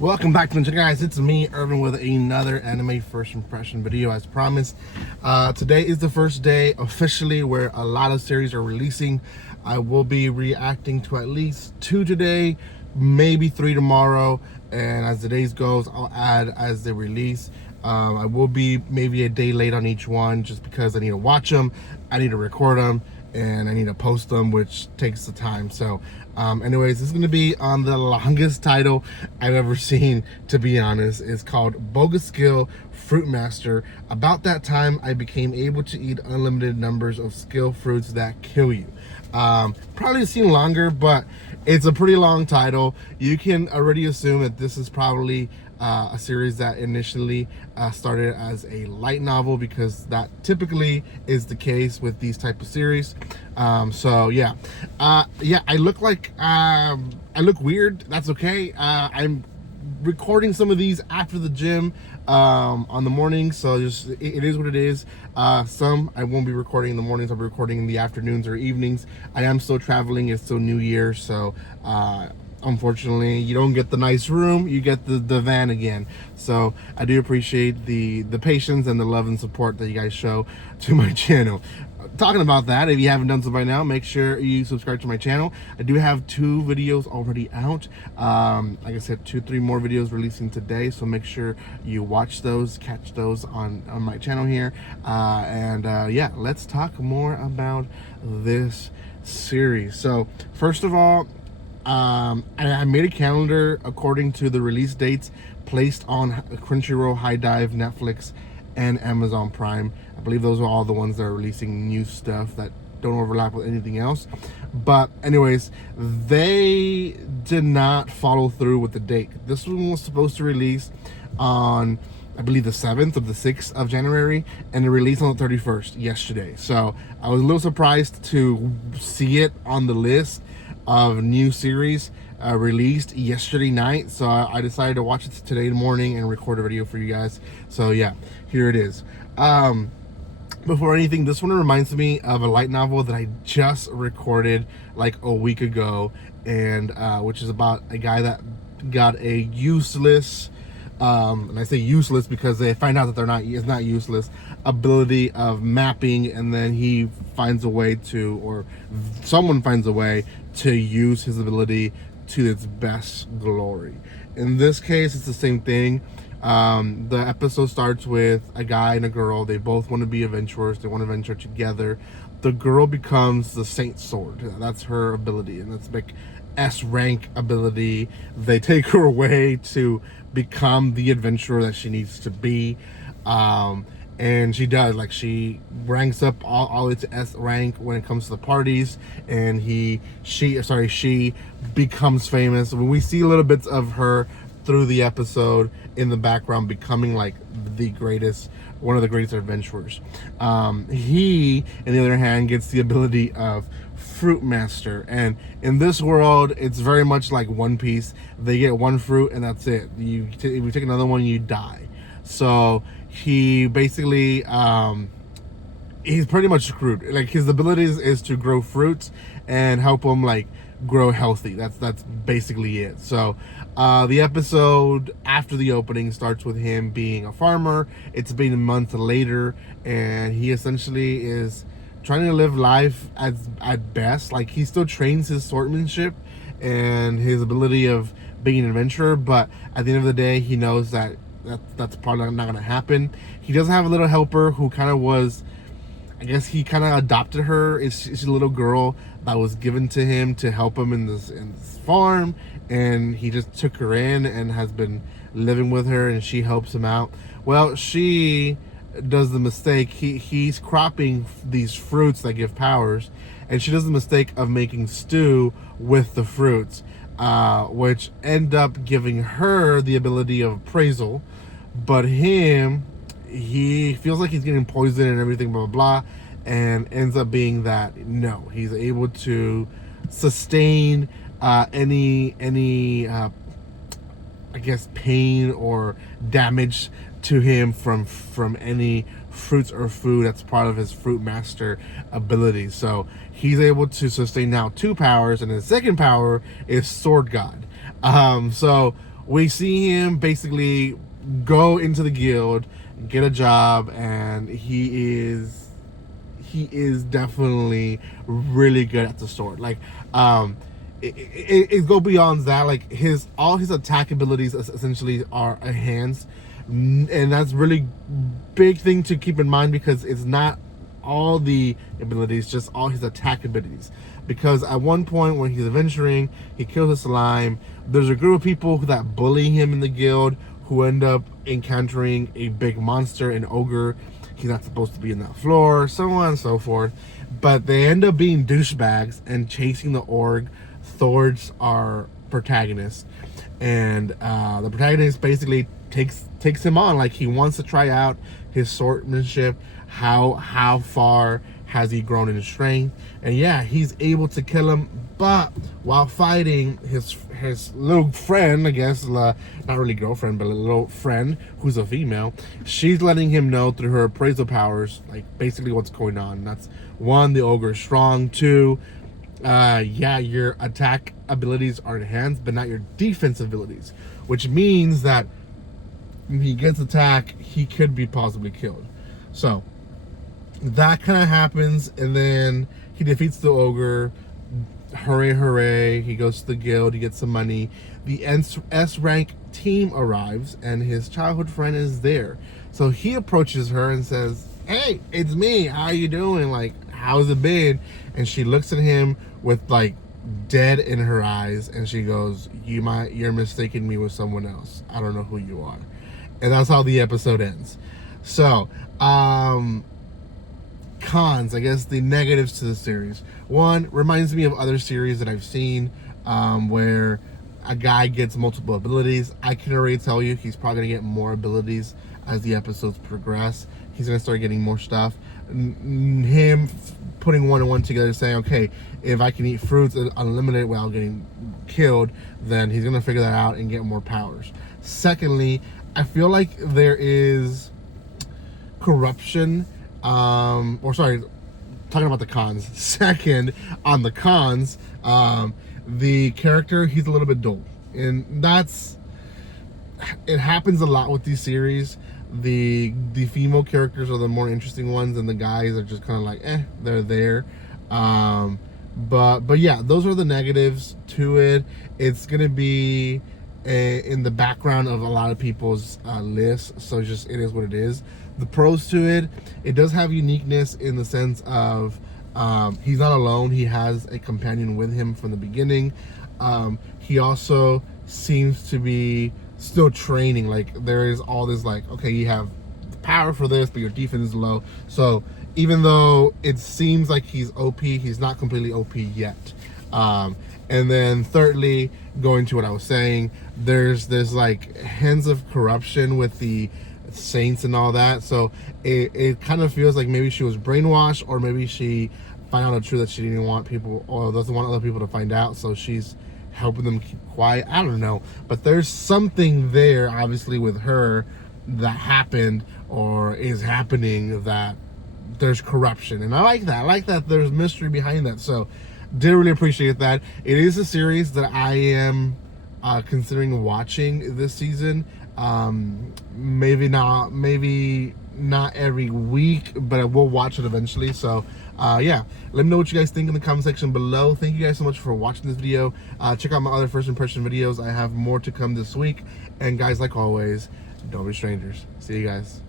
Welcome back to the channel, guys. It's me, Irvin, with another anime first impression video as promised. Today is the first day officially where a lot of series are releasing. I will be reacting to at least 2 today, maybe 3 tomorrow, and as the days goes, I'll add as they release. I will be maybe a day late on each one just because I need to watch them, I need to record them, and I need to post them, which takes the time. So anyways, this is going to be on the longest title I've ever seen, to be honest. It's called Bogus Skill, Fruitmaster. About that time, I became able to eat unlimited numbers of skill fruits that kill you. Probably seem longer, but it's a pretty long title. You can already assume that this is probably a series that initially started as a light novel, because that typically is the case with these type of series. So yeah, I look like I look weird. That's okay. I'm recording some of these after the gym on the morning, so just it is what it is. Some I won't be recording in the mornings. I'll be recording in the afternoons or evenings. I am still traveling. It's still New Year, so unfortunately you don't get the nice room, you get the van again. So I do appreciate the patience and the love and support that you guys show to my channel. Talking about that, if you haven't done so by now, make sure you subscribe to my channel. I do have 2 videos already out. Like I said, 2-3 more videos releasing today, so make sure you watch those, catch those on my channel here. Yeah, let's talk more about this series. So first of all, I made a calendar according to the release dates placed on Crunchyroll, High Dive, Netflix, and Amazon Prime. I believe those are all the ones that are releasing new stuff that don't overlap with anything else. But anyways, they did not follow through with the date. This one was supposed to release on, I believe, the 7th of the 6th of January, and it released on the 31st, yesterday. So I was a little surprised to see it on the list of new series released yesterday night. So I decided to watch it today morning and record a video for you guys. So yeah, here it is. Before anything, this one reminds me of a light novel that I just recorded like a week ago, and which is about a guy that got a useless, and I say useless because they find out that it's not useless, ability of mapping, and then he finds a way to, or someone finds a way to use his ability to its best glory. In this case, it's the same thing. The episode starts with a guy and a girl. They both want to be adventurers. They want to venture together. The girl becomes the Saint Sword. That's her ability, and that's like S rank ability. They take her away to become the adventurer that she needs to be. And she does, like, she ranks up all its S rank when it comes to the parties, and she becomes famous. When we see little bits of her through the episode in the background, becoming like one of the greatest adventurers. He, on the other hand, gets the ability of Fruitmaster, and in this world it's very much like One Piece. They get one fruit and that's it. If you take another one, you die. So he basically he's pretty much screwed. Like, his abilities is to grow fruits and help him like grow healthy. That's basically it. So the episode after the opening starts with him being a farmer. It's been a month later, and he essentially is trying to live life at best. Like, he still trains his swordsmanship and his ability of being an adventurer, but at the end of the day, he knows that's probably not going to happen. He does have a little helper who kind of was, I guess he kind of adopted her. She's a little girl that was given to him to help him in this farm, and he just took her in and has been living with her, and she helps him out. Well, she does the mistake. He's cropping these fruits that give powers, and she does the mistake of making stew with the fruits, which end up giving her the ability of appraisal, but he feels like he's getting poisoned and everything, blah blah blah, and ends up being that no, he's able to sustain any I guess pain or damage to him from any fruits or food that's part of his Fruitmaster ability. So he's able to sustain now 2 powers, and his second power is Sword God. So we see him basically go into the guild, get a job, and he is definitely really good at the sword. Like, it go beyond that. Like all his attack abilities essentially are enhanced, and that's really big thing to keep in mind, because it's not all the abilities, just all his attack abilities. Because at one point when he's adventuring, he kills a slime. There's a group of people that bully him in the guild, who end up encountering a big monster, an ogre. He's not supposed to be in that floor, so on and so forth. But they end up being douchebags and chasing the org towards our protagonist. And the protagonist basically takes him on. Like, he wants to try out his swordsmanship. How far has he grown in strength? And yeah, he's able to kill him. But while fighting his little friend, I guess, not really girlfriend, but a little friend who's a female, she's letting him know through her appraisal powers, like, basically what's going on. And that's, 1, the ogre is strong. 2, yeah, your attack abilities are enhanced, but not your defense abilities, which means that if he gets attacked, he could be possibly killed. So that kind of happens, and then he defeats the ogre. Hooray, hooray. He goes to the guild, he gets some money. The S rank team arrives, and his childhood friend is there. So he approaches her and says, "Hey, it's me. How you doing? Like, how's it been?" And she looks at him with, like, dead in her eyes, and she goes, "You're mistaking me with someone else. I don't know who you are." And that's how the episode ends. So, cons, I guess, the negatives to the series. 1, reminds me of other series that I've seen, where a guy gets multiple abilities. I can already tell you he's probably gonna get more abilities as the episodes progress. He's gonna start getting more stuff. Him putting 1 and 1 together, saying, okay, if I can eat fruits unlimited without getting killed, then he's gonna figure that out and get more powers. Secondly, I feel like there is corruption, or sorry, talking about the cons. Second, on the cons, the character, he's a little bit dull, and it happens a lot with these series. The female characters are the more interesting ones, and the guys are just kind of like, they're there. But yeah, those are the negatives to it. It's gonna be in the background of a lot of people's lists, so it is what it is. The pros to it, it does have uniqueness in the sense of he's not alone. He has a companion with him from the beginning. He also seems to be still training. Like, there is all this, like, okay, you have the power for this, but your defense is low. So even though it seems like he's OP, he's not completely OP yet. And then thirdly, going to what I was saying, there's like hints of corruption with the saints and all that. So it kind of feels like maybe she was brainwashed, or maybe she found out the truth that she didn't want people, or doesn't want other people to find out, so she's helping them keep quiet. I don't know, but there's something there obviously with her that happened or is happening, that there's corruption, and I like that there's mystery behind that. So did really appreciate that. It is a series that I am considering watching this season. Maybe not every week, but I will watch it eventually. So yeah, let me know what you guys think in the comment section below. Thank you guys so much for watching this video. Check out my other first impression videos. I have more to come this week, and guys, like always, don't be strangers. See you guys.